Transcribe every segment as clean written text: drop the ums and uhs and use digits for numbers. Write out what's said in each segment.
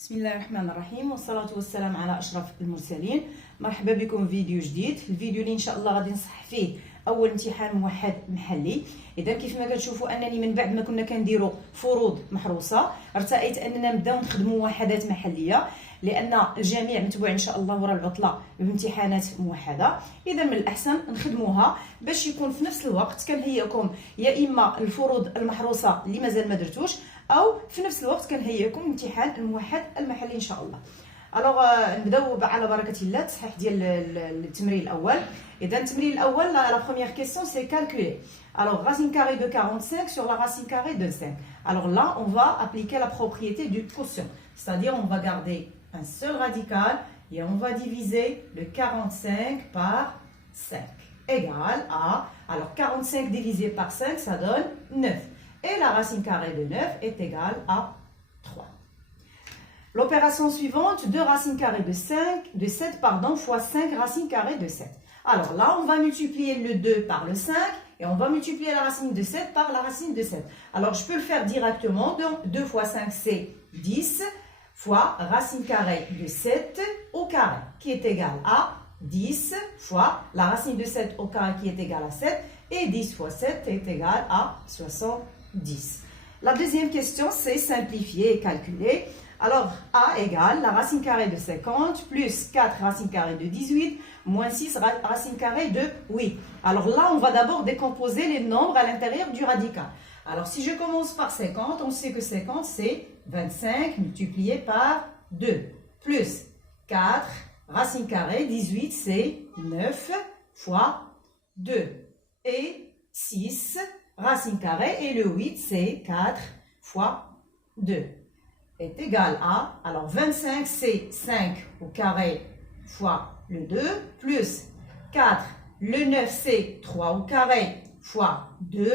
بسم الله الرحمن الرحيم والصلاة والسلام على أشرف المرسلين. مرحبا بكم في فيديو جديد. الفيديو اللي إن شاء الله غادي نصح فيه أول امتحان موحد محلي. إذا كيف ما كتشوفوا أنني من بعد ما كنا كنديروا فروض محروسة ارتأيت أننا نبداو نخدموا وحدات محلية، لأن الجميع متبوع إن شاء الله وراء العطلة بامتحانات موحدة. إذا من الأحسن نخدموها باش يكون في نفس الوقت كنهيئكم يا إما الفروض المحروسة اللي مازال ما درتوش، أو في نفس الوقت كنهيئكم امتحان الموحد المحلي إن شاء الله. الوغ نبداو على بركة الله التصحيح ديال التمرين الأول. إذا التمرين الأول لا بروميير كيسيون سي كالكولي. Alors racine carrée de 45 sur la racine carrée de 5. Alors là, on va appliquer la propriété du quotient. C'est-à-dire on va garder un seul radical et on va diviser le 45 par 5 égale à... Alors 45 divisé par 5, ça donne 9. Et la racine carrée de 9 est égale à 3. L'opération suivante, 2 racines carrées de 7 fois 5 racines carrées de 7. Alors là, on va multiplier le 2 par le 5 et on va multiplier la racine de 7 par la racine de 7. Alors je peux le faire directement, donc 2 fois 5 c'est 10 fois racine carrée de 7 au carré qui est égal à 10 fois la racine de 7 au carré qui est égal à 7 et 10 fois 7 est égal à 70. La deuxième question c'est simplifier et calculer. Alors, A égale la racine carrée de 50 plus 4 racines carrées de 18 moins 6 racines carrées de 8. Alors là, on va d'abord décomposer les nombres à l'intérieur du radical. Alors, si je commence par 50, on sait que 50, c'est 25 multiplié par 2 plus 4 racine carrée, 18, c'est 9 fois 2 et 6 racine carrée et le 8, c'est 4 fois 2. Est égal à, alors 25 c'est 5 au carré fois le 2, plus 4, le 9 c'est 3 au carré fois 2,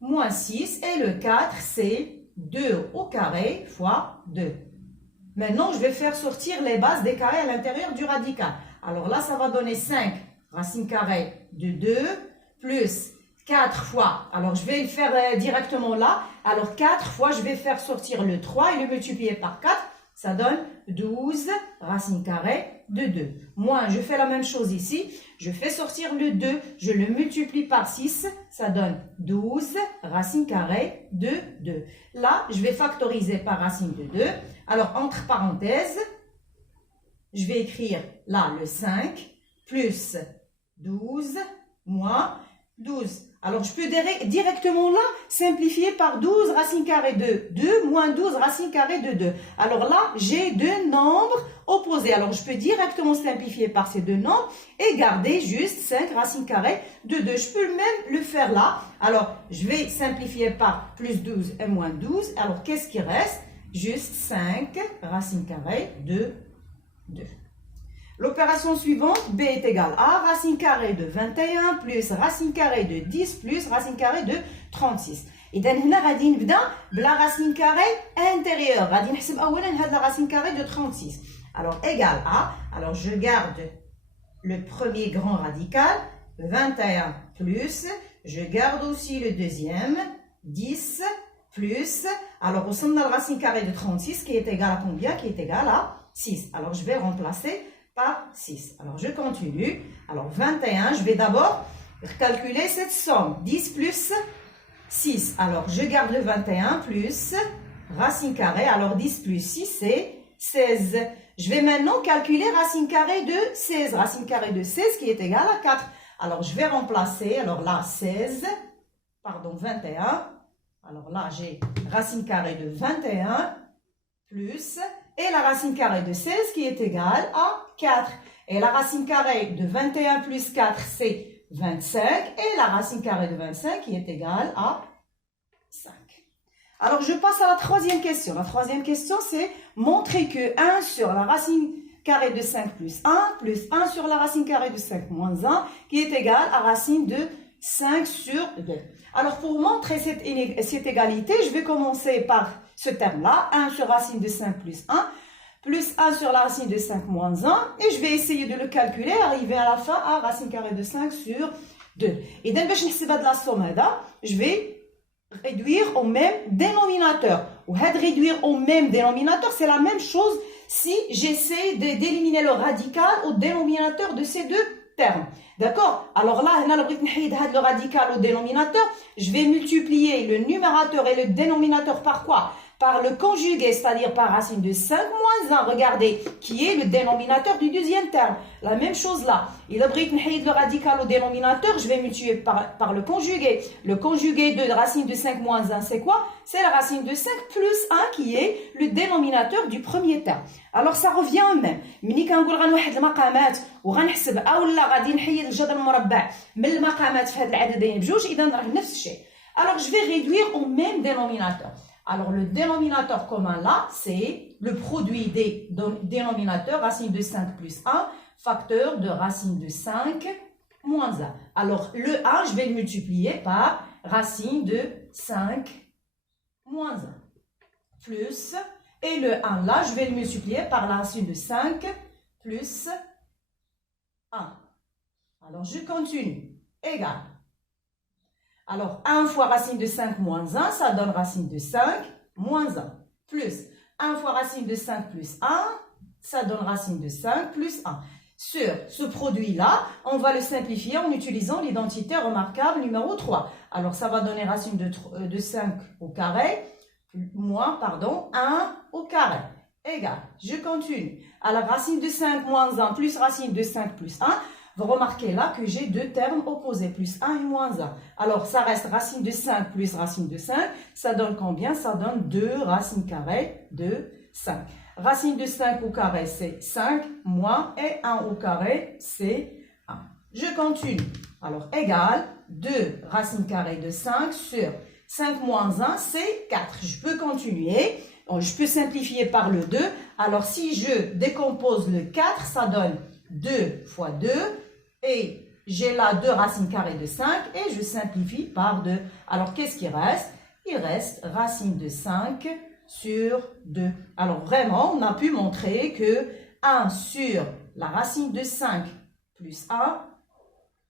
moins 6, et le 4 c'est 2 au carré fois 2. Maintenant, je vais faire sortir les bases des carrés à l'intérieur du radical. Alors là, ça va donner 5 racine carrée de 2, plus 4 fois, alors je vais le faire directement là, alors 4 fois je vais faire sortir le 3 et le multiplier par 4, ça donne 12 racine carrée de 2. Moins, je fais la même chose ici, je fais sortir le 2, je le multiplie par 6, ça donne 12 racine carrée de 2. Là, je vais factoriser par racine de 2, alors entre parenthèses, je vais écrire là le 5, plus 12, moins 12. Alors, je peux directement là simplifier par 12 racine carrée de 2 moins 12 racine carrée de 2. Alors là, j'ai deux nombres opposés. Alors, je peux directement simplifier par ces deux nombres et garder juste 5 racine carrée de 2. Je peux même le faire là. Alors, je vais simplifier par plus 12 et moins 12. Alors, qu'est-ce qui reste? Juste 5 racine carrée de 2. L'opération suivante, B est égal à racine carrée de 21 plus racine carrée de 10 plus racine carrée de 36. إذا هنا غادي نبدا بلا racine carrée intérieure. غادي نحسب أولا هاد la racine carrée de 36. Alors égal à, alors je garde le premier grand radical, 21 plus, je garde aussi le deuxième, 10 plus, alors وصلنا la racine carrée de 36 qui est égal à combien? Qui est égal à 6. Alors je vais remplacer par 6. Alors, je continue. Alors, 21, je vais d'abord calculer cette somme. 10 plus 6. Alors, je garde le 21 plus racine carrée. Alors, 10 plus 6, c'est 16. Je vais maintenant calculer racine carrée de 16. Racine carrée de 16 qui est égale à 4. Alors, je vais remplacer. Alors là, 21. Alors là, j'ai racine carrée de 21 plus... et la racine carrée de 16 qui est égale à 4. Et la racine carrée de 21 plus 4, c'est 25. Et la racine carrée de 25 qui est égale à 5. Alors, je passe à la troisième question. La troisième question, c'est montrer que 1 sur la racine carrée de 5 plus 1 sur la racine carrée de 5 moins 1 qui est égal à racine de 5 sur 2. Alors, pour montrer cette égalité, je vais commencer par ce terme-là, 1 sur racine de 5 plus 1 sur la racine de 5 moins 1, et je vais essayer de le calculer, arriver à la fin à racine carrée de 5 sur 2. Et dès que je vais de la somme, je vais réduire au même dénominateur. ou réduire au même dénominateur, c'est la même chose si j'essaie d'éliminer le radical au dénominateur de ces deux termes. D'accord? Alors là, le radical au dénominateur, je vais multiplier le numérateur et le dénominateur par quoi? Par le conjugué, c'est-à-dire par racine de 5 moins 1, regardez, qui est le dénominateur du deuxième terme. La même chose là. Il a pris le radical au dénominateur, je vais multiplier par le conjugué. Le conjugué de racine de 5 moins 1, c'est quoi? C'est la racine de 5 plus 1 qui est le dénominateur du premier terme. Alors ça revient au même. ملي كنقول غنوحد المقامات وغنحسب اولا غادي نحيد الجذر المربع من المقامات في هاد العددين بجوج اذا راه نفس الشيء. Alors je vais réduire au même dénominateur. Alors, le dénominateur commun là, c'est le produit des dénominateurs, racine de 5 plus 1, facteur de racine de 5 moins 1. Alors, le 1, je vais le multiplier par racine de 5 moins 1. Plus, et le 1 là, je vais le multiplier par la racine de 5 plus 1. Alors, je continue. Égal. Alors, 1 fois racine de 5 moins 1, ça donne racine de 5 moins 1. Plus 1 fois racine de 5 plus 1, ça donne racine de 5 plus 1. Sur ce produit-là, on va le simplifier en utilisant l'identité remarquable numéro 3. Alors, ça va donner racine de 5 au carré, moins, pardon, 1 au carré. Égal. Je continue. Alors, racine de 5 moins 1 plus racine de 5 plus 1. Vous remarquez là que j'ai deux termes opposés, plus 1 et moins 1. Alors, ça reste racine de 5 plus racine de 5. Ça donne combien? Ça donne 2 racines carrées de 5. Racine de 5 au carré, c'est 5, moins, et 1 au carré, c'est 1. Je continue. Alors, égal 2 racines carrées de 5 sur 5 moins 1, c'est 4. Je peux continuer. Donc, je peux simplifier par le 2. Alors, si je décompose le 4, ça donne 2 fois 2. Et j'ai là 2 racines carrées de 5 et je simplifie par 2. Alors, qu'est-ce qui reste? Il reste racine de 5 sur 2. Alors, vraiment, on a pu montrer que 1 sur la racine de 5 plus 1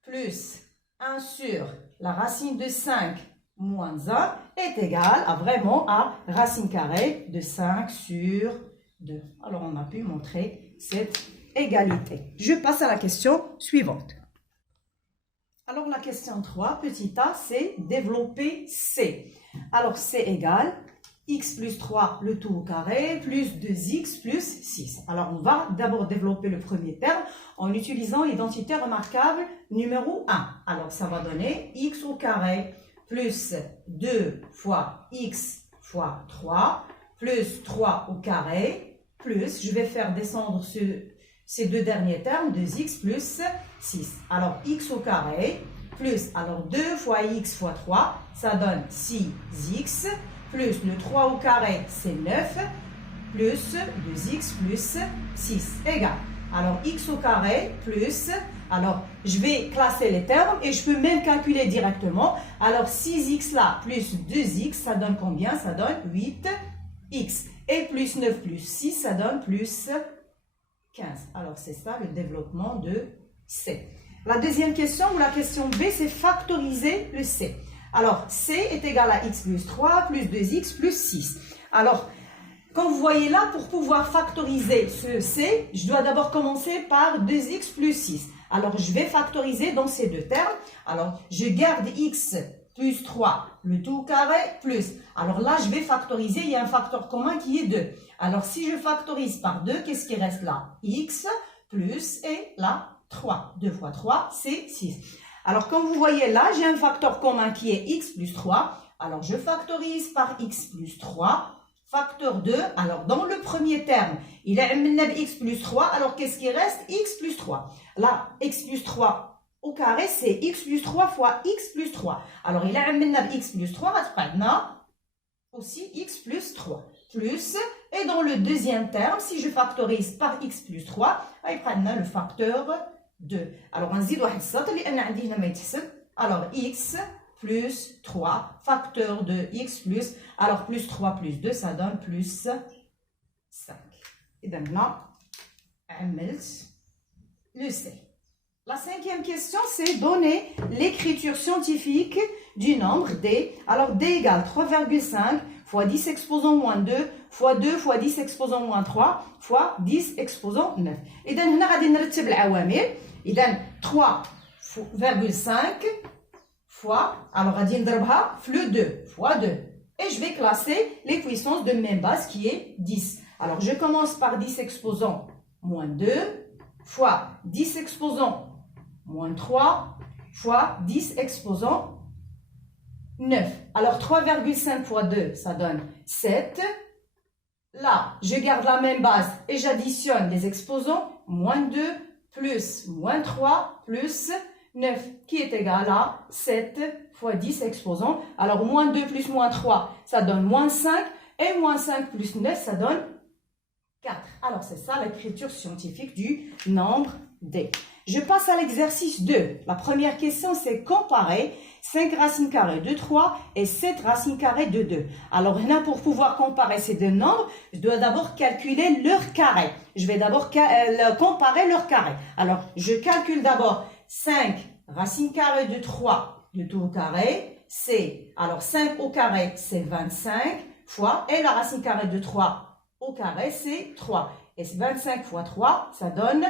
plus 1 sur la racine de 5 moins 1 est égal à racine carrée de 5 sur 2. Alors, on a pu montrer cette égalité. Je passe à la question suivante. Alors, la question 3, petit a, c'est développer C. Alors, C égale x plus 3, le tout au carré, plus 2x plus 6. Alors, on va d'abord développer le premier terme en utilisant l'identité remarquable numéro 1. Alors, ça va donner x au carré plus 2 fois x fois 3, plus 3 au carré, plus, je vais faire descendre ces deux derniers termes, 2x plus 6. Alors, x au carré, plus, alors 2 fois x fois 3, ça donne 6x, plus le 3 au carré, c'est 9, plus 2x plus 6, égal. Alors, x au carré, plus, alors, je vais classer les termes et je peux même calculer directement. Alors, 6x là, plus 2x, ça donne combien? Ça donne 8x. Et plus 9 plus 6, ça donne plus 15. Alors, c'est ça le développement de C. La deuxième question, ou la question B, c'est factoriser le C. Alors, C est égal à x plus 3 plus 2x plus 6. Alors, comme vous voyez là, pour pouvoir factoriser ce C, je dois d'abord commencer par 2x plus 6. Alors, je vais factoriser dans ces deux termes. Alors, je garde x plus 3, le tout au carré, plus. Alors là, je vais factoriser, il y a un facteur commun qui est 2. Alors, si je factorise par 2, qu'est-ce qui reste là? X plus, et là, 3. 2 fois 3, c'est 6. Alors, comme vous voyez là, j'ai un facteur commun qui est x plus 3. Alors, je factorise par x plus 3. Facteur 2, alors dans le premier terme, il a x plus 3, alors qu'est-ce qui reste? X plus 3. Là, x plus 3 au carré, c'est x plus 3 fois x plus 3. Alors, il a x plus 3, aussi x plus 3. Plus, et dans le deuxième terme, si je factorise par x plus 3, il prend le facteur 2. Alors, on dit alors x plus 3, facteur de x plus, alors plus 3 plus 2, ça donne plus 5. Et maintenant, le C. La cinquième question, c'est donner l'écriture scientifique du nombre D. Alors, D égale 3,5 fois 10 exposant moins 2 fois 2 fois 10 exposant moins 3 fois 10 exposant 9. إذا هنا غادي نرتب العوامل. إذا 3,5 fois, alors غادي نضربها في le 2 fois 2. Et je vais classer les puissances de même base qui est 10. Alors je commence par 10 exposant moins 2 fois 10 exposant moins 3 fois 10 exposant 9. Alors 3,5 fois 2, ça donne 7. Là, je garde la même base et j'additionne les exposants. Moins 2 plus moins 3 plus 9 qui est égal à 7 fois 10 exposants. Alors moins 2 plus moins 3, ça donne moins 5. Et moins 5 plus 9, ça donne 4. Alors c'est ça l'écriture scientifique du nombre D. Je passe à l'exercice 2. La première question, c'est comparer 5 racines carrées de 3 et 7 racines carrées de 2. Alors là, pour pouvoir comparer ces deux nombres, je dois d'abord calculer leur carré. Je vais d'abord comparer leur carré. Alors, je calcule d'abord 5 racines carrées de 3 de tout au carré. C'est, alors 5 au carré, c'est 25 fois, et la racine carrée de 3 au carré, c'est 3. Et 25 fois 3, ça donne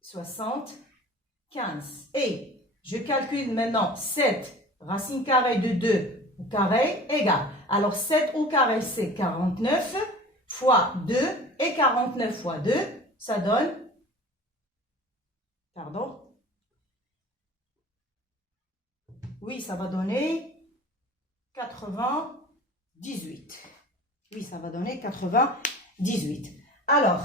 75. Et je calcule maintenant 7 racine carrée de 2 au carré égale. Alors 7 au carré, c'est 49 fois 2, et 49 fois 2, ça donne, pardon, oui, ça va donner 98. Oui, ça va donner 98. Alors,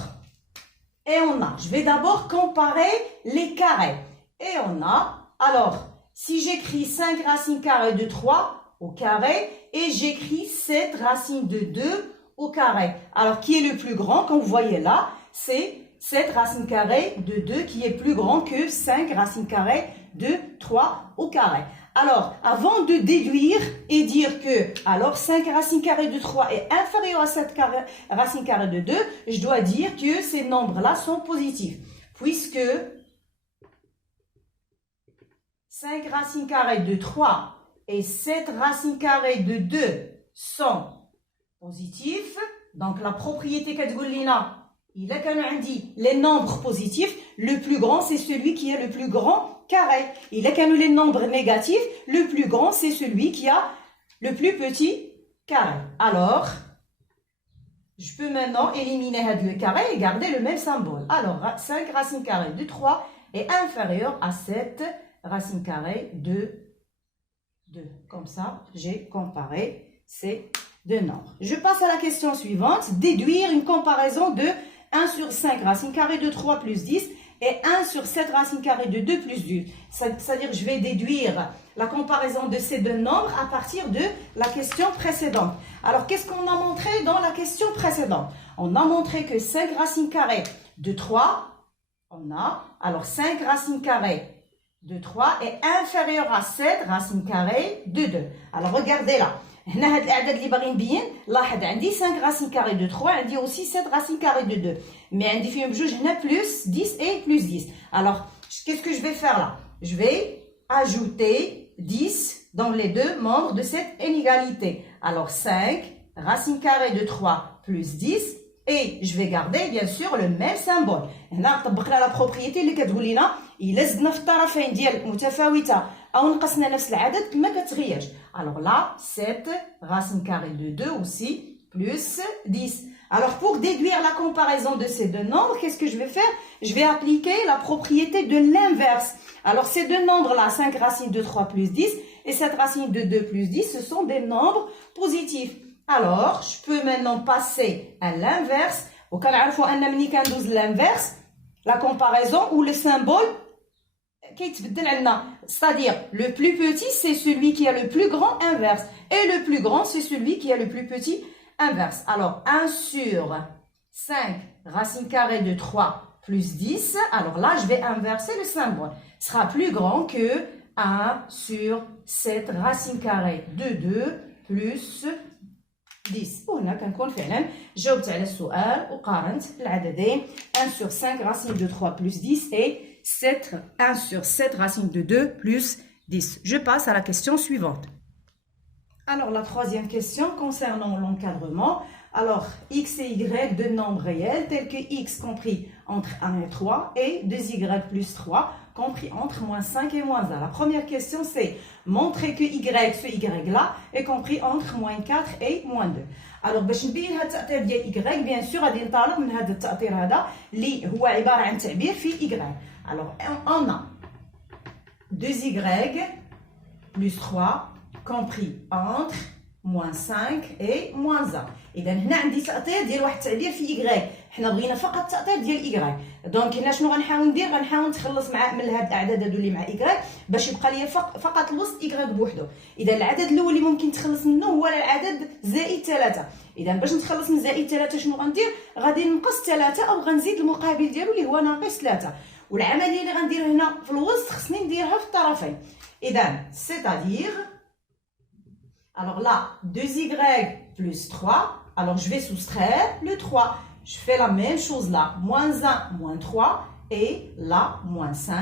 et on a, je vais d'abord comparer les carrés. Et on a, alors, si j'écris 5 racines carrées de 3 au carré et j'écris 7 racines de 2 au carré. Alors, qui est le plus grand? Comme vous voyez là, c'est 7 racines carrées de 2 qui est plus grand que 5 racines carrées de 3 au carré. Alors, avant de déduire et dire que alors 5 racines carrées de 3 est inférieur à 7 racines carrées de 2, je dois dire que ces nombres-là sont positifs. Puisque 5 racines carrées de 3 et 7 racines carrées de 2 sont positifs. Donc, la propriété qu'Adgoulina, il a qu'on dit les nombres positifs, le plus grand, c'est celui qui est le plus grand carré. Il a qu'on les nombres négatifs, le plus grand, c'est celui qui a le plus petit carré. Alors, je peux maintenant éliminer le carré et garder le même symbole. Alors, 5 racines carrées de 3 est inférieur à 7 racines carrées de 2. Comme ça, j'ai comparé ces deux nombres. Je passe à la question suivante. Déduire une comparaison de 1 sur 5 racines carrées de 3 plus 10 et 1 sur 7 racines carrées de 2 plus 2. C'est-à-dire que je vais déduire la comparaison de ces deux nombres à partir de la question précédente. Alors, qu'est-ce qu'on a montré dans la question précédente? On a montré que 5 racines carrées de 3, on a, alors 5 racines carrées de 3 est inférieur à 7 racines carrées de 2. Alors, regardez là. هنا هاد الاعداد اللي باغي نبين لاحظ عندي 5 racines carrées de 3 عندي aussi 7 racines carrées de 2 mais عندي فيهم بجوج هنا plus 10 et plus 10. Alors qu'est-ce que je vais faire là? Je vais ajouter 10 dans les deux membres de cette inégalité. Alors 5 racines carrées de 3 plus 10 et je vais garder bien sûr le même symbole. هنا طبقنا la propriété اللي كتقول لنا الا زدنا في الطرفين ديال متفاوته او نقصنا نفس العدد ما كتغيرش. Alors là, 7 racines carrées de 2 aussi, plus 10. Alors pour déduire la comparaison de ces deux nombres, qu'est-ce que je vais faire? Je vais appliquer la propriété de l'inverse. Alors ces deux nombres-là, 5 racines de 3 plus 10 et 7 racines de 2 plus 10, ce sont des nombres positifs. Alors, je peux maintenant passer à l'inverse. L'inverse, la comparaison ou le symbole, c'est-à-dire le plus petit, c'est celui qui a le plus grand inverse. Et le plus grand, c'est celui qui a le plus petit inverse. Alors, 1 sur 5 racines carrées de 3 plus 10. Alors là, je vais inverser le symbole. Ce sera plus grand que 1 sur 7 racines carrées de 2 plus 10. وهنا كنكون فعلا جاوبت على السؤال وقارنت العددين 1 sur 5 racines de 3 plus 10 et 1 sur 7 racines de 2 plus 10. Je passe à la question suivante. Alors, la troisième question concernant l'encadrement. Alors, x et y, deux nombres réels, tels que x compris entre 1 et 3 et 2y plus 3 compris entre moins 5 et moins 1. La première question, c'est montrer que y, ce y-là, est compris entre moins 4 et moins 2. Alors, باش نبين هذا التأثير ديال y, bien sûr, غادي نطالب من هذا التأثير هذا اللي هو عبارة عن تعبير في y. Alors, on a 2y plus 3 compris entre moins 5 et moins 1. إذا هنا عندي تأثير ديال واحد التعبير في إيكغيك، حنا بغينا فقط التأثير ديال إيكغيك، دونك هنا شنو غنحاول ندير؟ غنحاول نتخلص من هاد الأعداد هادو اللي مع إيكغيك باش يبقى ليا فقط الوسط إيكغيك بوحدو. إذا العدد الأول اللي ممكن نتخلص منه هو العدد زائد 3. إذا باش نتخلص من زائد 3 شنو غندير؟ غادي ننقص 3 أو غنزيد المقابل ديالو اللي هو ناقص 3. والعملية اللي غندير هنا في الوسط خصني نديرها في الطرفين. إذا c'est-à-dire alors là 2y plus 3. Alors, je vais soustraire le 3. Je fais la même chose là. Moins 1, moins 3. Et là, moins 5,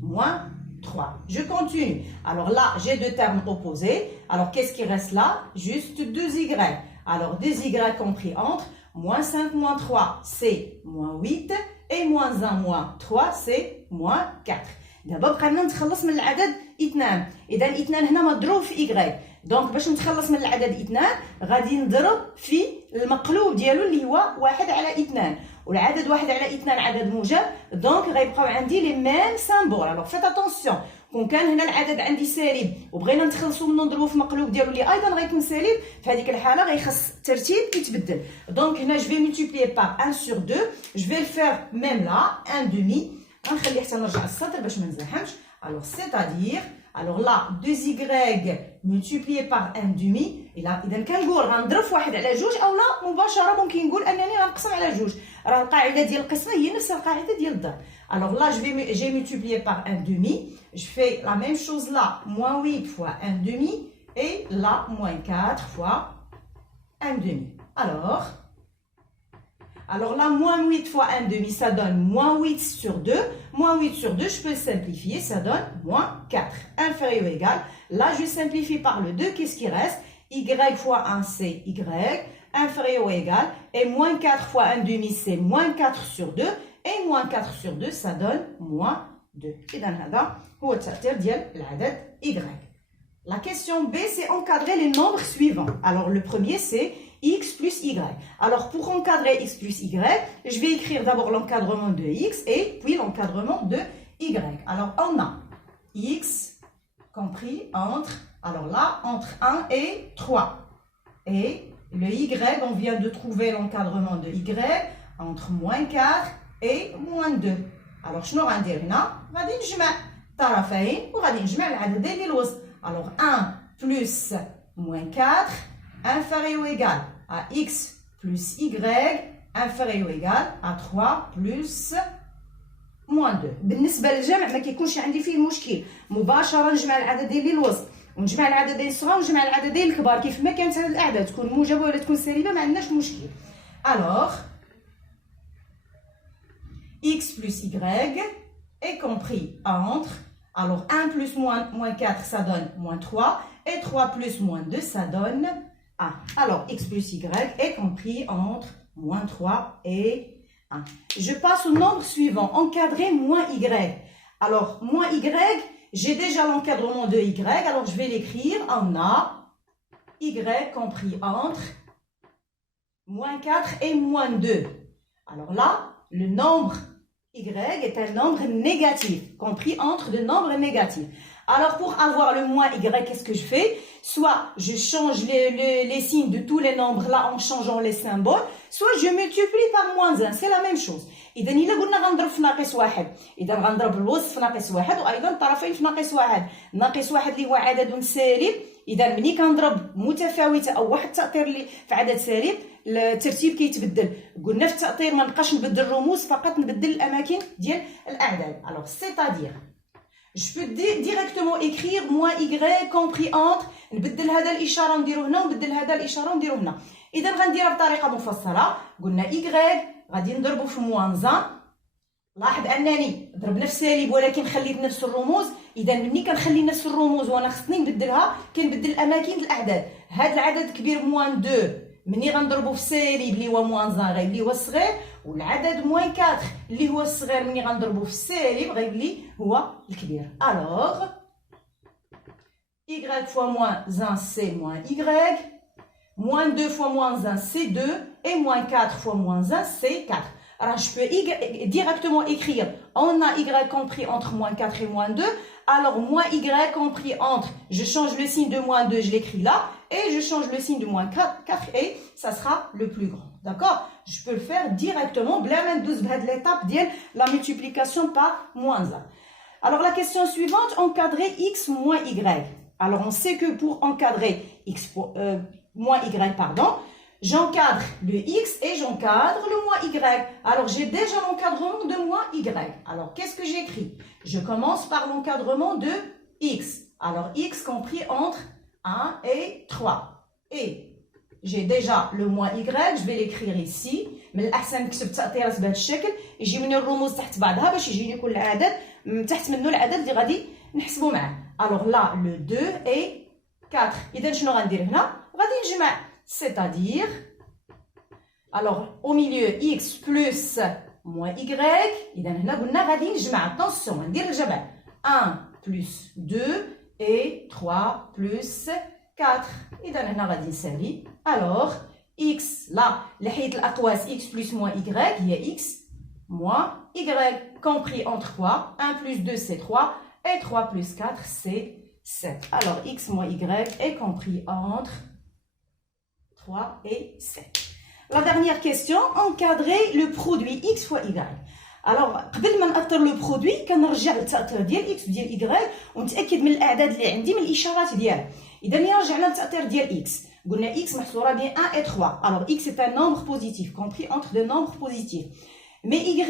moins 3. Je continue. Alors là, j'ai deux termes opposés. Alors, qu'est-ce qui reste là? Juste 2y. Alors, 2y compris entre moins 5, moins 3, c'est moins 8. Et moins 1, moins 3, c'est moins 4. دابا بقى لنا نتخلص من العدد 2. إذا 2 هنا مضروب في y. دونك باش نتخلص من العدد 2 غادي نضرب في المقلوب ديالو اللي هو 1 على 2. والعدد 1 على 2 عدد موجب، دونك غيبقاو عندي لي ميم سامبول. الوغ فيت اتونسيون، كون كان هنا العدد عندي سالب وبغينا نتخلصوا منه نضربوا في المقلوب ديالو اللي ايضا غيكون سالب، في هذيك الحاله غيخص الترتيب يتبدل. دونك هنا جو في مولتيبليير بار 1 sur 2. جو في الفير ميم لا 1 demi. غنخليه حتى نرجع للسطر باش ما نزاحمش. الوغ c'est-à-dire alors là 2y multiplié par 1 demi. اذا كنقول غنضرب في 1 على 2 او لا مباشره ممكن نقول انني غنقسم على 2. راه القاعده ديال القسمه هي نفس القاعده ديال الضرب. alors là j'ai multiplié par 1 demi. je fais la même chose là, moins 8 fois 1 demi et là moins 4 fois 1 demi. Alors là, moins 8 fois 1 demi, ça donne moins 8 sur 2. Moins 8 sur 2, je peux le simplifier, ça donne moins 4. Inférieur ou égal. Là, je simplifie par le 2. Qu'est-ce qui reste? Y fois 1, c'est Y. Inférieur ou égal. Et moins 4 fois 1 demi, c'est moins 4 sur 2. Et moins 4 sur 2, ça donne moins 2. إذا هذا هو التأثير ديال العدد Y. La question B, c'est encadrer les nombres suivants. Alors, le premier, c'est x plus y. Alors, pour encadrer x plus y, je vais écrire d'abord l'encadrement de x et puis l'encadrement de y. Alors, on a x compris entre, alors là, entre 1 et 3. Et le y, on vient de trouver l'encadrement de y entre moins 4 et moins 2. Alors, شنو غندير هنا؟ غادي نجمع طرفين وغادي نجمع العددين اللي الوسط. Alors, 1 plus moins 4 inférieur ou égal à x plus y inférieur ou égal à 3 plus moins 2. بالنسبة للجمع ما كيكونش عندي فيه مشكل، مباشرة نجمع العددين اللي الوسط ونجمع العددين الصغار ونجمع العددين الكبار كيف ما كانت هذه الأعداد تكون موجبة ولا تكون سالبة ما عندناش مشكل. Alors x plus y est compris entre, alors 1 plus moins 4 ça donne moins 3 et 3 plus moins 2 ça donne 1. Alors x plus y est compris entre moins 3 et 1. Je passe au nombre suivant, encadrer moins y. Alors moins y, j'ai déjà l'encadrement de y, alors je vais l'écrire en a y compris entre moins 4 et moins 2. Alors là, le nombre y est un nombre négatif, compris entre deux nombres négatifs. Alors pour avoir le moins y, qu'est-ce que je fais? Soit je change les signes de tous les nombres là en changeant les symboles, soit je multiplie par moins 1, c'est la même chose. إذا إلا قلنا غنضرب في ناقص واحد، إذا غنضرب الوسط في ناقص واحد وأيضا الطرفين في ناقص واحد. ناقص واحد اللي هو عدد سالب، إذا ملي كنضرب متفاوتة أو واحد التأثير اللي في عدد سالب الترتيب كيتبدل. قلنا في التأثير ما نبقاش نبدل الرموز، فقط نبدل الأماكن ديال الأعداد. Alors c'est-à-dire je peux directement écrire moins y compris entre، نبدل هذا الإشارة نديرو هنا ونبدل هذا الإشارة نديرو هنا. إذا غنديرها بطريقة مفصلة. قلنا y غادي نضربو في moins 1 لاحظ انني ضربنا في سالب ولكن خليت نفس الرموز. اذا ملي كنخلي نفس الرموز وانا خصني نبدلها كنبدل الاماكن الاعداد. هذا العدد الكبير موان 2 ملي غنضربو في سالب اللي هو موان 1 غيولي لي هو الصغير، والعدد موان 4 اللي هو الصغير ملي غنضربو في السالب غيولي لي هو الكبير. الوغ y fois moins 1 c'est moins y, moins 2 fois moins 1 c'est 2 et moins 4 fois moins 1 c'est 4. Alors je peux directement écrire on a y compris entre moins 4 et moins 2. Alors moins y compris entre, je change le signe de moins 2, je l'écris là, et je change le signe de moins 4 et ça sera le plus grand. D'accord? Je peux le faire directement, l'étape de la multiplication par moins 1. Alors la question suivante, encadrer x moins y. Alors on sait que pour encadrer x moins y, pardon, j'encadre le x et j'encadre le moins y. Alors j'ai déjà l'encadrement de moins y. Alors qu'est-ce que j'écris? Je commence par l'encadrement de x. Alors x compris entre 1 et 3. Et j'ai déjà le moins y, je vais l'écrire ici. من الأحسن نكتب تأطيرات بهذا الشكل يجيوني الرموز تحت بعضها باش يجيني كل عدد تحت منه العدد اللي غادي نحسبو معاه. Alors là le 2 et 4. إذا شنو غندير هنا؟ غادي نجمع. C'est-à-dire, alors au milieu x plus moins y, إذا هنا قلنا غادي نجمع. Attention, ندير الجمع. 1 plus 2 et 3 plus 4. إذا هنا غادي نساوي. Alors x là لحيت الأقواس x plus moins y هي x moins y compris entre quoi? 1 plus 2 c'est 3 et 3 plus 4 c'est 7. Alors x moins y est compris entre 3 et 7. La dernière question, encadrer le produit x fois y. Alors, قبل ما نأثر لو برودوي كنرجع للتأثير ديال x وديال y ونتأكد من الأعداد اللي عندي من الإشارات ديالها. إذا ملي رجعنا للتأثير ديال x قلنا x محصورة بين 1 et 3. Alors x est un nombre positif compris entre deux nombres positifs. Mais y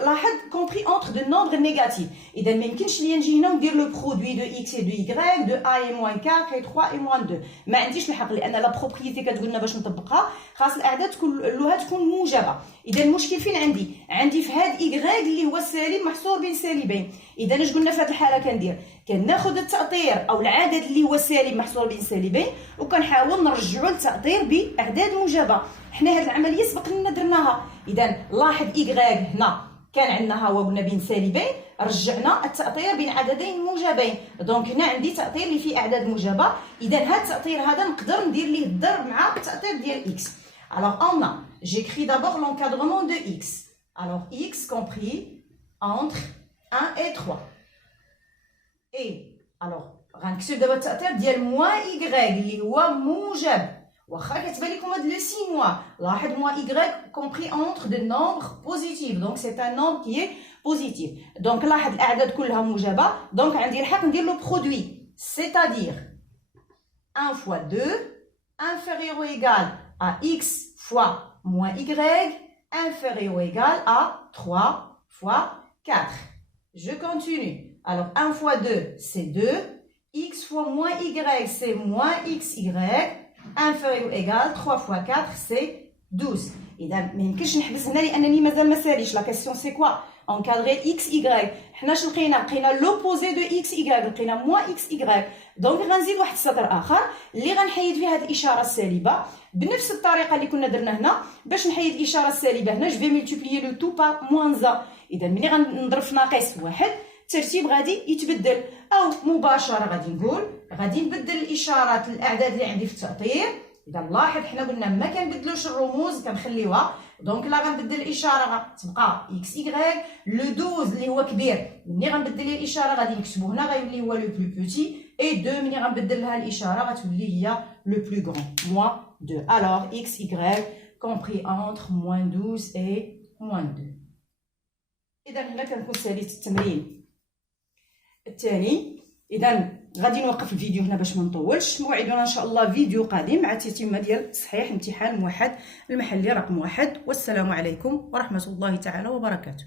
لاحظ compris entre deux nombres négatifs. إذا ما يمكنش ليا نجي هنا وندير لو برودوي دو x et de y de a et moins 4 et 3 et moins 2. ما عنديش الحق لأن لا بروبريتي كتقولنا باش نطبقها خاص الأعداد كلها تكون موجبة. إذا المشكل فين عندي؟ عندي في هاد y اللي هو سالب محصور بين سالبين. إذا اش قلنا في هاد الحالة كندير؟ كناخد التأطير أو العدد اللي هو سالب محصور بين سالبين وكنحاول نرجعو للتأطير بأعداد موجبة. حنا هاد العملية سبق لنا درناها. إذا لاحظ y هنا كان عندنا هو قلنا بين سالبين رجعنا التأطير بين عددين موجبين. دونك هنا عندي تأطير اللي فيه أعداد موجبة. إذا هاد التأطير هذا نقدر ندير ليه الضرب مع التأطير ديال x. Alors on a, j'écris d'abord l'encadrement de x. Alors x compris entre 1 et 3. Et alors غنكتب دابا التأطير ديال موان y اللي هو موجب. واخا كتبان لكم هاد لو سينوا لاحظ موان y compris entre des nombres positifs. Donc c'est un nombre qui est positif. Donc لاحظ الأعداد كلها موجبة. Donc عندي الحق ندير لو برودوي. C'est-à-dire 1 fois 2 inférieur ou égal à x fois moins y inférieur ou égal à 3 fois 4. Je continue. Alors 1 fois 2 c'est 2. X fois moins y c'est moins xy. Inférieur ou égal 3 fois 4 c'est 12. إذا ما يمكنش نحبس هنا لأنني مازال ما ساليش. La question c'est quoi? Encadrer x y. حنا اش لقينا l'opposé de x y لقينا moins x y. دونك غنزيد واحد السطر آخر اللي غنحيد فيه هذه الإشارة السالبة بنفس الطريقة اللي كنا درنا هنا. باش نحيد الإشارة السالبة هنا جو في ملتيبليي لو تو بار moins 1. إذا ملي غنضرب في ناقص واحد الترتيب غادي يتبدل أو مباشرة غادي نقول غادي نبدل الإشارات الأعداد اللي عندي في التأطير. إذا لاحظ حنا قلنا ما كنبدلوش الرموز كنخليوها. دونك لا غنبدل الإشارة تبقى إكس إكغيك. لو 12 اللي هو كبير ملي غنبدل الإشارة غادي نكتبو هنا غيولي هو لو بلو بوتي. إي 2 ملي غنبدل لها الإشارة غتولي هي لو بلو غران موان 2. Alors إكس إكغيك compris entre moins 12 et moins 2. إذا هنا كنكون ساليت التمرين الثاني. إذا غادي نوقف الفيديو هنا باش ما نطولش. موعدنا ان شاء الله فيديو قادم مع التتمه ديال تصحيح امتحان موحد المحلي رقم 1. والسلام عليكم ورحمه الله تعالى وبركاته.